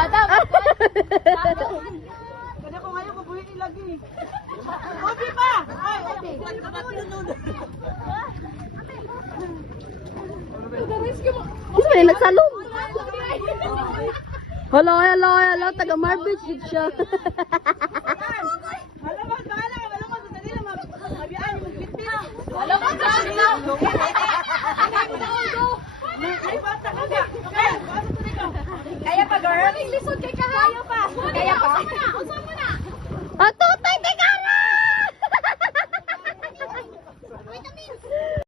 Dada, Kada ko ngayon mabuhi lagi. Obi pa. Ay, obi. Gusto ba nila nagsalong? Hello, taga Marbridge gid siya. Malaman, bahala ka, malaman, dali na mabiyaan yung bitin. alam mo sa sila. Ay, bata ka ba? Okay, bata ka. Kaya pa, girl. Lisod kay kahayo pa.